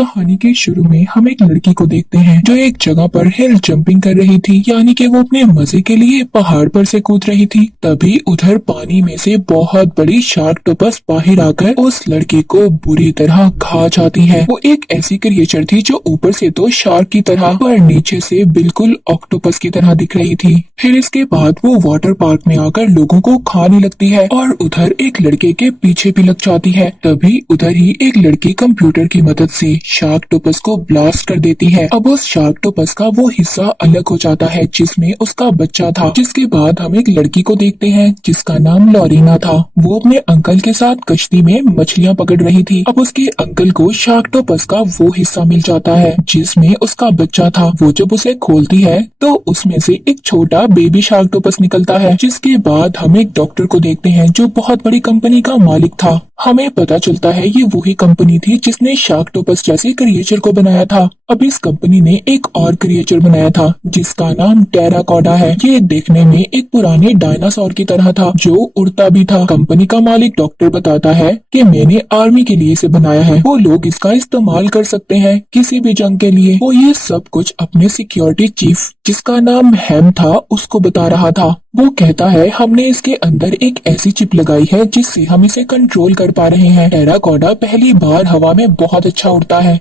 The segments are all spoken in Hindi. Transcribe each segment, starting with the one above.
कहानी के शुरू में हम एक लड़की को देखते हैं जो एक जगह पर हिल जंपिंग कर रही थी, यानी कि वो अपने मजे के लिए पहाड़ पर से कूद रही थी। तभी उधर पानी में से बहुत बड़ी शार्कटोपस बाहर आकर उस लड़की को बुरी तरह खा जाती है। वो एक ऐसी क्रिएचर थी जो ऊपर से तो शार्क की तरह पर नीचे से बिल्कुल ऑक्टोपस की तरह दिख रही थी। फिर इसके बाद वो वाटर पार्क में आकर लोगों को खाने लगती है और उधर एक लड़के के पीछे भी लग जाती है। तभी उधर ही एक लड़की कंप्यूटर की मदद से शार्कटोपस को ब्लास्ट कर देती है। अब उस शार्कटोपस का वो हिस्सा अलग हो जाता है जिसमें उसका बच्चा था। जिसके बाद हम एक लड़की को देखते हैं जिसका नाम लॉरीना था। वो अपने अंकल के साथ कश्ती में मछलियां पकड़ रही थी। अब उसके अंकल को शार्कटोपस का वो हिस्सा मिल जाता है जिसमें उसका बच्चा था। वो जब उसे खोलती है तो उसमें से एक छोटा बेबी शार्कटोपस निकलता है। जिसके बाद हम एक डॉक्टर को देखते हैं जो बहुत बड़ी कंपनी का मालिक था। हमें पता चलता है ये वही कंपनी थी जिसने शार्कटोपस जैसे क्रिएचर को बनाया था। अब इस कंपनी ने एक और क्रिएचर बनाया था जिसका नाम टेराकोडा है। ये देखने में एक पुराने डायनासोर की तरह था जो उड़ता भी था। कंपनी का मालिक डॉक्टर बताता है कि मैंने आर्मी के लिए इसे बनाया है, वो लोग इसका इस्तेमाल कर सकते हैं किसी भी जंग के लिए। वो ये सब कुछ अपने सिक्योरिटी चीफ जिसका नाम हैम था उसको बता रहा था। वो कहता है हमने इसके अंदर एक ऐसी चिप लगाई है जिससे हम इसे कंट्रोल कर पा रहे हैं। टेराकोडा पहली बार हवा में बहुत अच्छा उड़ता है,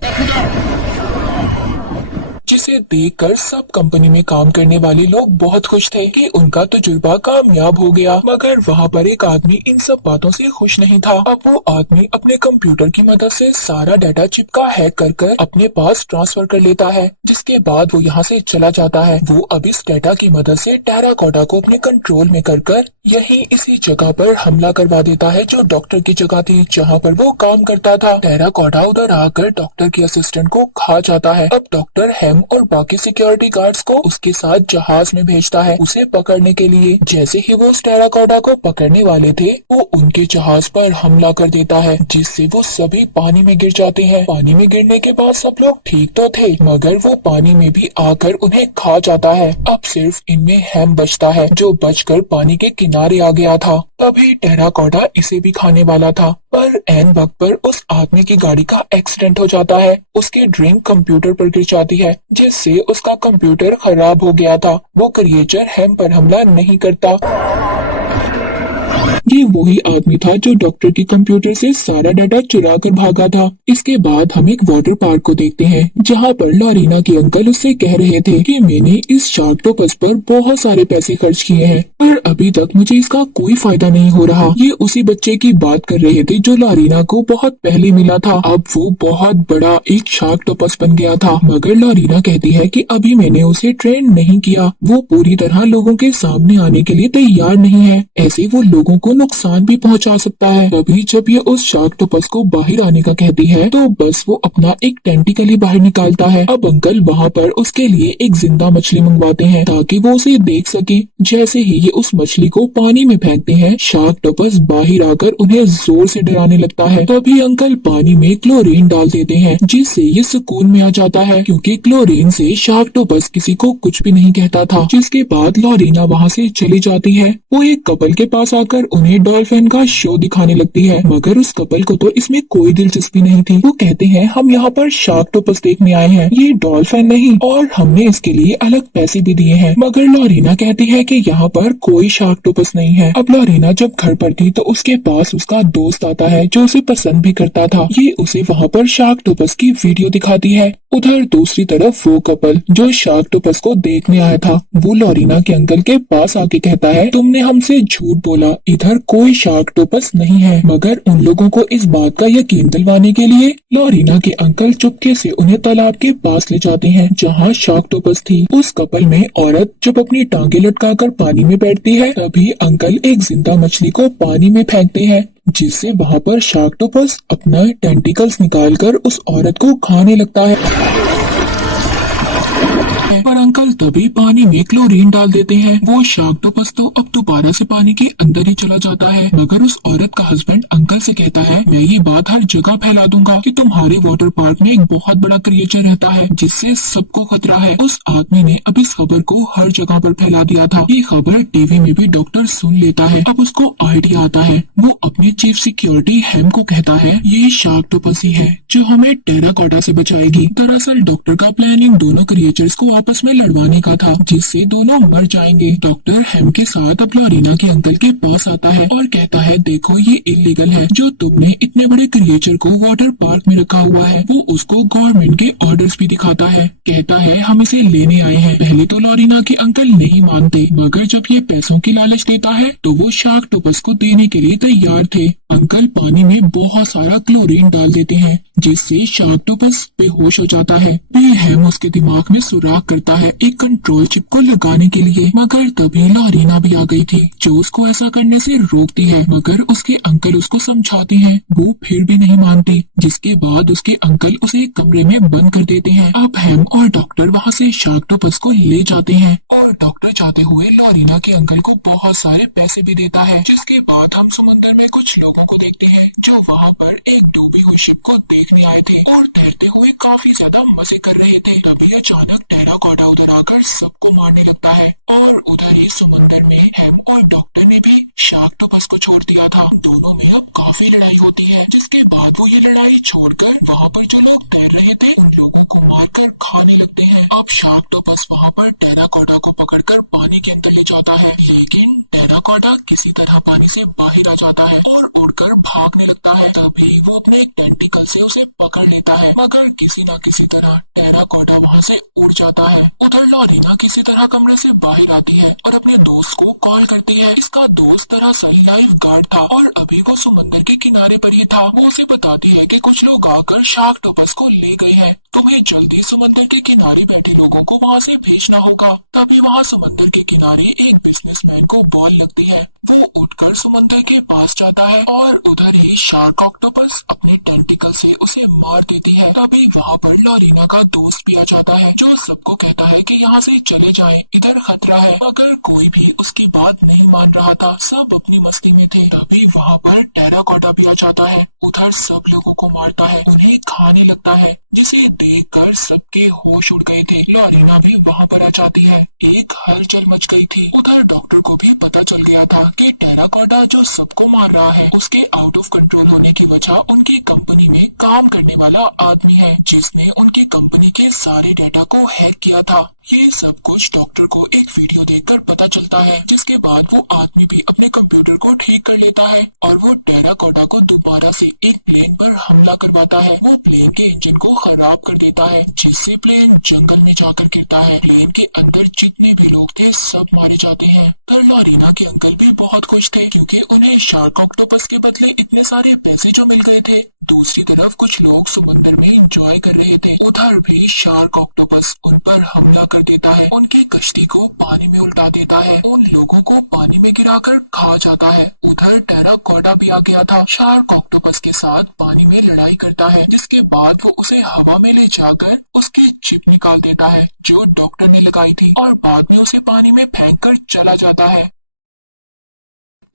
जिसे देखकर सब कंपनी में काम करने वाले लोग बहुत खुश थे कि उनका तजुर्बा कामयाब हो गया। मगर वहाँ पर एक आदमी इन सब बातों से खुश नहीं था। अब वो आदमी अपने कंप्यूटर की मदद से सारा डाटा चिप का हैक कर अपने पास ट्रांसफर कर लेता है। जिसके बाद वो यहाँ से चला जाता है। वो अब इस डाटा की मदद से टेराकोडा को अपने कंट्रोल में कर यही इसी जगह पर हमला करवा देता है जो डॉक्टर की जगह थी जहाँ पर वो काम करता था। टेराकोडा उधर आकर डॉक्टर के असिस्टेंट को खा जाता है। अब डॉक्टर हैम और बाकी सिक्योरिटी गार्ड्स को उसके साथ जहाज में भेजता है उसे पकड़ने के लिए। जैसे ही वो टेराकोडा को पकड़ने वाले थे वो उनके जहाज पर हमला कर देता है जिससे वो सभी पानी में गिर जाते हैं। पानी में गिरने के बाद सब लोग ठीक तो थे मगर वो पानी में भी आकर उन्हें खा जाता है। अब सिर्फ इनमें हैम बचता है जो बचकर पानी के किनारे आ गया था। तभी टेराकोडा इसे भी खाने वाला था पर एन वक्त पर उस आदमी की गाड़ी का एक्सीडेंट हो जाता है। उसकी ड्रिंक कंप्यूटर पर गिर जाती है जिससे उसका कंप्यूटर खराब हो गया था। वो क्रिएचर हैम पर हमला नहीं करता। ये वही आदमी था जो डॉक्टर की कंप्यूटर से सारा डाटा चुरा कर भागा था। इसके बाद हम एक वाटर पार्क को देखते हैं जहाँ पर लॉरीना के अंकल उससे कह रहे थे कि मैंने इस शार्कटोपस पर बहुत सारे पैसे खर्च किए हैं पर अभी तक मुझे इसका कोई फायदा नहीं हो रहा। ये उसी बच्चे की बात कर रहे थे जो लॉरीना को बहुत पहले मिला था। अब वो बहुत बड़ा एक शार्कटोपस बन गया था मगर लॉरीना कहती है कि अभी मैंने उसे ट्रेन नहीं किया, वो पूरी तरह लोगों के सामने आने के लिए तैयार नहीं है। ऐसे वो लोगों को नुकसान भी पहुंचा सकता है। तभी जब ये उस शार्कटोपस को बाहर आने का कहती है तो बस वो अपना एक टेंटिकल ही बाहर निकालता है। अब अंकल वहाँ पर उसके लिए एक जिंदा मछली मंगवाते हैं ताकि वो उसे देख सके। जैसे ही ये उस मछली को पानी में फेंकते हैं शार्कटोपस बाहर आकर उन्हें जोर से डराने लगता है। तभी अंकल पानी में क्लोरीन डाल देते हैं जिससे ये सुकून में आ जाता है क्योंकि क्लोरीन से शार्कटोपस किसी को कुछ भी नहीं कहता था। जिसके बाद लॉरीना वहाँ से चली जाती है। वो एक कपल के पास आकर उन्हें डॉल्फिन का शो दिखाने लगती है मगर उस कपल को तो इसमें कोई दिलचस्पी नहीं थी। वो कहते हैं हम यहाँ पर शार्कटोपस देखने आए हैं, ये डॉल्फिन नहीं और हमने इसके लिए अलग पैसे भी दिए हैं। मगर लॉरीना कहती है कि यहाँ पर कोई शार्कटोपस नहीं है। अब लॉरीना जब घर पर थी तो उसके पास उसका दोस्त आता है जो उसे पसंद भी करता था। ये उसे वहाँ पर शार्कटोपस की वीडियो दिखाती है। उधर दूसरी तरफ वो कपल जो शार्कटोपस को देखने आया था वो लॉरीना के अंकल के पास आके कहता है तुमने हमसे झूठ बोला, इधर कोई शार्कटोपस नहीं है। मगर उन लोगों को इस बात का यकीन दिलवाने के लिए लॉरीना के अंकल चुपके से उन्हें तालाब के पास ले जाते हैं जहाँ शार्कटोपस थी। उस कपल में औरत जब अपनी टांगे लटकाकर पानी में बैठती है तभी अंकल एक जिंदा मछली को पानी में फेंकते हैं जिससे वहाँ पर शार्कटोपस अपना टेंटिकल्स निकालकर उस औरत को खाने लगता है। है, पर अंकल तभी पानी में क्लोरीन डाल देते हैं। वो शार्कटोपस तो अब दोबारा से पानी के अंदर ही चला जाता है, मगर उस औरत का हस्बैंड अंकल से कहता है, मैं ये बात हर जगह फैला दूंगा कि तुम्हारे वाटर पार्क में एक बहुत बड़ा क्रिएचर रहता है जिससे सबको खतरा है। उस आदमी ने अब इस खबर को हर जगह पर फैला दिया था। ये खबर टीवी में भी डॉक्टर सुन लेता है। अब उसको आइडिया आता है। वो अपने चीफ सिक्योरिटी हेम को कहता है, ये शार्कटोपस ही है जो हमें टेराकोटा से बचाएगी। दरअसल डॉक्टर का प्लान इन दोनों क्रिएचर्स को आपस में लड़वाने का था, जिससे दोनों मर जाएंगे। डॉक्टर हेम के साथ अब लॉरीना के अंकल के पास आता है और कहता है, देखो ये इलीगल है जो तुमने इतने बड़े क्रिएचर को वाटर पार्क में रखा हुआ है। वो उसको गवर्नमेंट के ऑर्डर्स भी दिखाता है। कहता है, हम इसे लेने आए हैं। पहले तो लॉरीना के अंकल नहीं मानते, मगर जब ये पैसों की लालच देता है तो वो शार्कटोपस को देने के लिए तैयार थे। अंकल पानी में बहुत सारा क्लोरीन डाल देते हैं, जिससे शार्कटोपस बेहोश हो जाता है। भी हेम उसके दिमाग में सुराख करता है एक कंट्रोल चिप को लगाने के लिए, मगर तभी लॉरीना भी आ गई थी जो उसको ऐसा करने से रोकती है। मगर उसके अंकल उसको समझाते हैं, वो फिर भी नहीं मानती, जिसके बाद उसके अंकल उसे एक कमरे में बंद कर देते हैं। अब हेम और डॉक्टर वहाँ से शार्कटोपस को ले जाते हैं और डॉक्टर जाते हुए लॉरीना के अंकल को बहुत सारे पैसे भी देता है। जिसके बाद हम समुद्र में कुछ लोगों को देखते हैं जो वहाँ पर एक डूबी हुई शिप को देखने आए थे और तैरते हुए काफी ज्यादा मजे कर रहे थे। तभी अचानक टेराकोटा उधर आकर सबको मारने लगता है और उधर ही समुद्र में हेम और डॉक्टर ने भी शार्कटोपस को छोड़ दिया था। दोनों में अब काफी लड़ाई होती है, जिसके बाद वो ये लड़ाई छोड़कर वहाँ पर जो लोग तैर रहे थे उन लोगों को मारकर खाने लगते हैं। अब शार्कटोपस वहाँ पर टेराकोटा को पकड़कर पानी के अंदर ले जाता है, लेकिन टेराकोटा किसी तरह पानी से बाहर आ जाता है और उड़कर भागने लगता है। तभी वो अपने एक टेंटिकल से उसे पकड़ लेता है, मगर किसी न किसी तरह टेराकोटा वहाँ से उड़ जाता है। उधर लॉरीना किसी तरह कमरे से बाहर आती है और अपने दोस्त को कॉल करती है। इसका दोस्त दरअसल लाइफ गार्ड था और अभी वो समुद्र के किनारे पर ही था। वो उसे बताती है कि कुछ लोग आकर शार्कटोपस को ले गए हैं, तुम्हें जल्दी समुद्र के किनारे बैठे लोगों को वहाँ से भेजना होगा। तभी वहाँ समुद्र के किनारे एक बिजनेसमैन को बॉल लगती है। वो उठकर समुद्र के पास जाता है और उधर ही शार्क ऑक्टोपस अपने टेंटिकल से उसे मार देती है। तभी वहाँ पर लॉरीना का दोस्त भी आ जाता है जो सबको कहता है कि यहाँ से चले जाएं, इधर खतरा है, मगर कोई भी उसकी बात नहीं मान रहा था। सब अपनी मस्ती में थे। तभी वहाँ पर टेराकोटा भी आ जाता है। उधर सब लोगों को मारता है, उन्हें खाने लगता है, जिसे देखकर सबके होश उड़ गए थे। लॉरीना भी वहाँ पर आ जाती है। एक हलचल मच गई थी। उधर डॉक्टर को भी पता चल गया था कि टेराकोटा जो सबको मार रहा है उसके आउट ऑफ कंट्रोल होने की वजह उनकी कंपनी में काम करने वाला आदमी है, जिसने उनकी कंपनी के सारे डेटा को हैक किया था। ये सब कुछ डॉक्टर को एक वीडियो देखकर पता चलता है, जिसके बाद वो आदमी भी अपने कंप्यूटर को ठीक कर लेता है और वो टेराकोटा को दोबारा से एक प्लेन पर हमला करवाता है। वो प्लेन के इंजन को खराब कर देता है, जिससे प्लेन जंगल में जाकर गिरता है। प्लेन के अंदर जितने भी लोग थे सब मारे जाते हैं। तो लॉरीना के अंकल भी बहुत खुश थे क्योंकि उन्हें शार्क ऑक्टोपस के बदले इतने सारे पैसे जो मिल गए थे। दूसरी तरफ कुछ लोग समुद्र में एंजॉय कर रहे थे। उधर भी शार्क ऑक्टोपस उन पर हमला कर देता है, उनकी कश्ती को पानी में उल्टा देता है, उन लोगों को पानी में गिराकर खा जाता है। उधर टेराकोटा भी आ गया था, शार्क ऑक्टोपस के साथ पानी में लड़ाई करता है, जिसके बाद वो उसे हवा में ले जाकर उसकी चिप निकाल देता है जो डॉक्टर ने लगाई थी और बाद में उसे पानी में फेंक कर चला जाता है।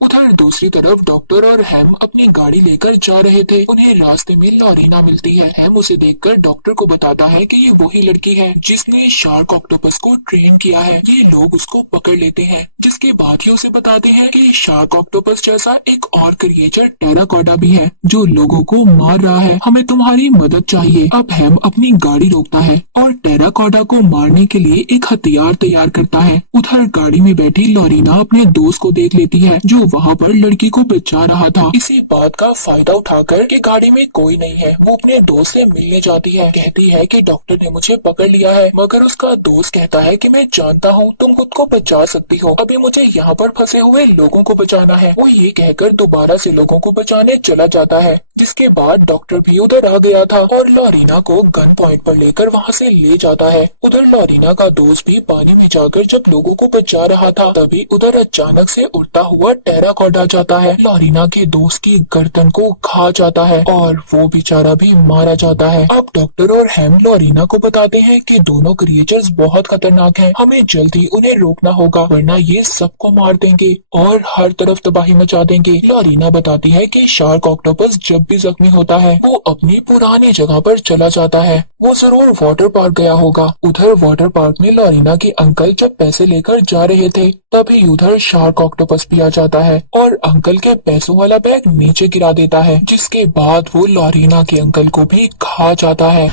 उधर दूसरी तरफ डॉक्टर और हेम अपनी गाड़ी लेकर जा रहे थे। उन्हें रास्ते में लॉरीना मिलती है। हेम उसे देखकर डॉक्टर को बताता है कि ये वही लड़की है जिसने शार्क ऑक्टोपस को ट्रेन किया है। ये लोग उसको पकड़ लेते हैं, जिसके बाद ही उसे बताते हैं कि शार्क ऑक्टोपस जैसा एक और क्रिएचर टेराकोटा भी है जो लोगों को मार रहा है, हमें तुम्हारी मदद चाहिए। अब हेम अपनी गाड़ी रोकता है और टेराकोटा को मारने के लिए एक हथियार तैयार करता है। उधर गाड़ी में बैठी लॉरीना अपने दोस्त को देख लेती है जो वहाँ पर लड़की को बचा रहा था। इसी बात का फायदा उठाकर कि गाड़ी में कोई नहीं है, वो अपने दोस्त से मिलने जाती है। कहती है कि डॉक्टर ने मुझे पकड़ लिया है, मगर उसका दोस्त कहता है कि मैं जानता हूँ तुम खुद को बचा सकती हो, अभी मुझे यहाँ पर फंसे हुए लोगों को बचाना है। वो ये कहकर दोबारा से लोगों को बचाने चला जाता है, जिसके बाद डॉक्टर भी उधर आ गया था और लॉरीना को गन पॉइंट पर लेकर वहाँ से ले जाता है। उधर लॉरीना का दोस्त भी पानी में जाकर जब लोगों को बचा रहा था, तभी उधर अचानक से उड़ता हुआ टेराकोटा आ जाता है, लॉरीना के दोस्त की गर्दन को खा जाता है और वो बेचारा भी मारा जाता है। अब डॉक्टर और हैम लॉरीना को बताते हैं कि दोनों क्रिएचर्स बहुत खतरनाक हैं, हमें जल्दी उन्हें रोकना होगा वरना ये सबको मार देंगे और हर तरफ तबाही मचा देंगे। लॉरीना बताती है कि शार्क ऑक्टोपस जब भी जख्मी होता है वो अपनी पुरानी जगह पर चला जाता है, वो जरूर वाटर पार्क गया होगा। उधर वाटर पार्क में लॉरीना के अंकल जब पैसे लेकर जा रहे थे तभी उधर शार्क ऑक्टोपस भी आ जाता है और अंकल के पैसों वाला बैग नीचे गिरा देता है, जिसके बाद वो लॉरीना के अंकल को भी खा जाता है।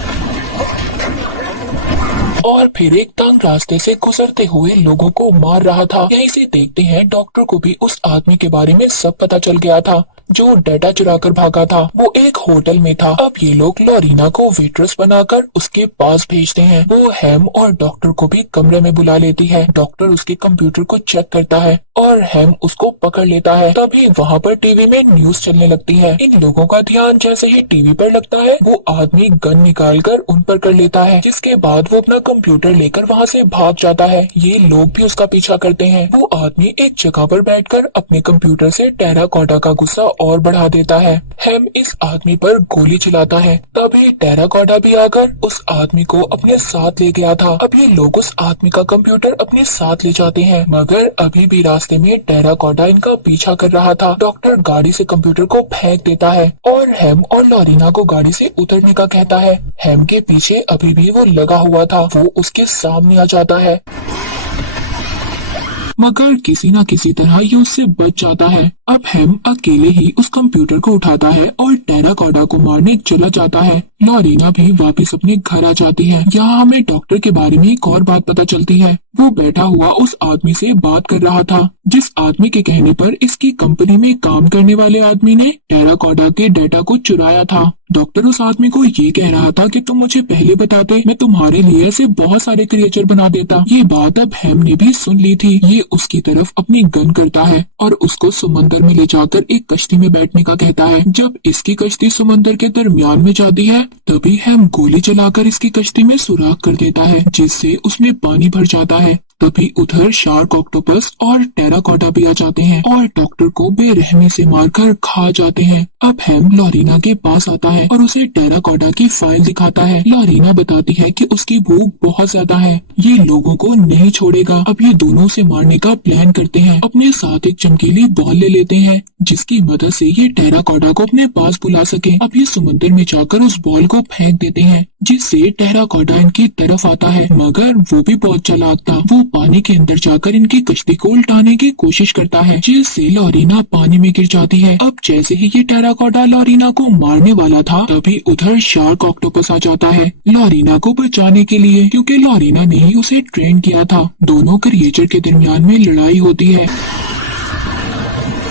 और फिर एक तंग रास्ते से गुजरते हुए लोगों को मार रहा था। यहीं से देखते हैं डॉक्टर को भी उस आदमी के बारे में सब पता चल गया था जो डाटा चुरा कर भागा था। वो एक होटल में था। अब ये लोग लॉरीना को वेट्रेस बनाकर उसके पास भेजते हैं। वो हैम और डॉक्टर को भी कमरे में बुला लेती है। डॉक्टर उसके कंप्यूटर को चेक करता है और हैम उसको पकड़ लेता है। तभी वहाँ पर टीवी में न्यूज चलने लगती है। इन लोगों का ध्यान जैसे ही टीवी पर लगता है वो आदमी गन निकाल कर उन पर कर लेता है, जिसके बाद वो अपना कंप्यूटर लेकर वहाँ से भाग जाता है। ये लोग भी उसका पीछा करते हैं। वो आदमी एक जगह पर बैठकर अपने कंप्यूटर से टेराकोटा का गुस्सा और बढ़ा देता है। हैम इस आदमी पर गोली चलाता है। तभी टेराकोटा भी आकर उस आदमी को अपने साथ ले गया था। अब ये लोग उस आदमी का कंप्यूटर अपने साथ ले जाते हैं, मगर अभी भी रास्ते में टेराकोटा इनका पीछा कर रहा था। डॉक्टर गाड़ी से कंप्यूटर को फेंक देता है और हैम और लॉरीना को गाड़ी से उतरने का कहता है। हैम के पीछे अभी भी वो लगा हुआ था। वो उसके सामने आ जाता है, मगर किसी न किसी तरह ये उससे बच जाता है। अब हैम अकेले ही उस कंप्यूटर को उठाता है और टेराकोटा को मारने चला जाता है। लॉरीना भी वापस अपने घर आ जाती है। यहाँ हमें डॉक्टर के बारे में एक और बात पता चलती है। वो बैठा हुआ उस आदमी से बात कर रहा था, जिस आदमी के कहने पर इसकी कंपनी में काम करने वाले आदमी ने टेराकोटा के डाटा को चुराया था। डॉक्टर उस आदमी को ये कह रहा था कि तुम मुझे पहले बताते, मैं तुम्हारे लिए ऐसे बहुत सारे क्रिएचर बना देता। ये बात अब हैम ने भी सुन ली थी। ये उसकी तरफ अपनी गन करता है और उसको समंदर में ले जाकर एक कश्ती में बैठने का कहता है। जब इसकी कश्ती समंदर के दरमियान में जाती है तभी हैम गोली चलाकर इसकी कश्ती में सुराख कर देता है, जिससे उसमें पानी भर जाता है। तभी उधर शार्क ऑक्टोपस और टेराकोटा भी आ जाते हैं और डॉक्टर को बेरहमी से मारकर खा जाते हैं। अब हैम लॉरीना के पास आता है और उसे टेराकोटा की फाइल दिखाता है। लॉरीना बताती है कि उसकी भूख बहुत ज्यादा है, ये लोगों को नहीं छोड़ेगा। अब ये दोनों से मारने का प्लान करते हैं। अपने साथ एक चमकीली बॉल ले लेते हैं जिसकी मदद से ये टेराकोटा को अपने पास बुला सके। अब ये समुद्र में जाकर उस बॉल को फेंक देते हैं, जिससे टेराकोटा इनकी तरफ आता है, मगर वो भी बहुत चालाक था। वो पानी के अंदर जाकर इनकी कश्ती को उल्टाने की कोशिश करता है, जिससे लॉरीना पानी में गिर जाती है। अब जैसे ही ये टेराकोटा लॉरीना को मारने वाला था तभी उधर शार्क ऑक्टोपस आ जाता है लॉरीना को बचाने के लिए, क्योंकि लॉरीना ने ही उसे ट्रेन किया था। दोनों क्रिएचर के दरमियान में लड़ाई होती है।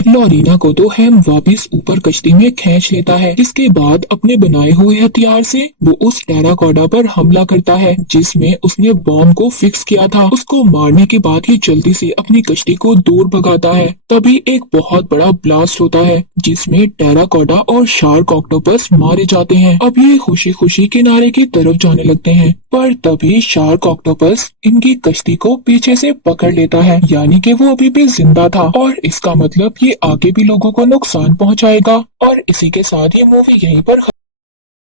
लॉरीना को तो हैम वापिस ऊपर कश्ती में खींच लेता है। इसके बाद अपने बनाए हुए हथियार से वो उस टेराकोटा पर हमला करता है, जिसमें उसने बॉम्ब को फिक्स किया था। उसको मारने के बाद ही जल्दी से अपनी कश्ती को दूर भगाता है। तभी एक बहुत बड़ा ब्लास्ट होता है, जिसमें टेराकोटा और शार्क ऑक्टोपस मारे जाते हैं। अब ये खुशी खुशी किनारे की तरफ जाने लगते हैं, पर तभी शार्क ऑक्टोपस इनकी कश्ती को पीछे से पकड़ लेता है, यानी कि वो अभी भी जिंदा था और इसका मतलब ये आगे भी लोगों को नुकसान पहुंचाएगा। और इसी के साथ ये मूवी यहीं पर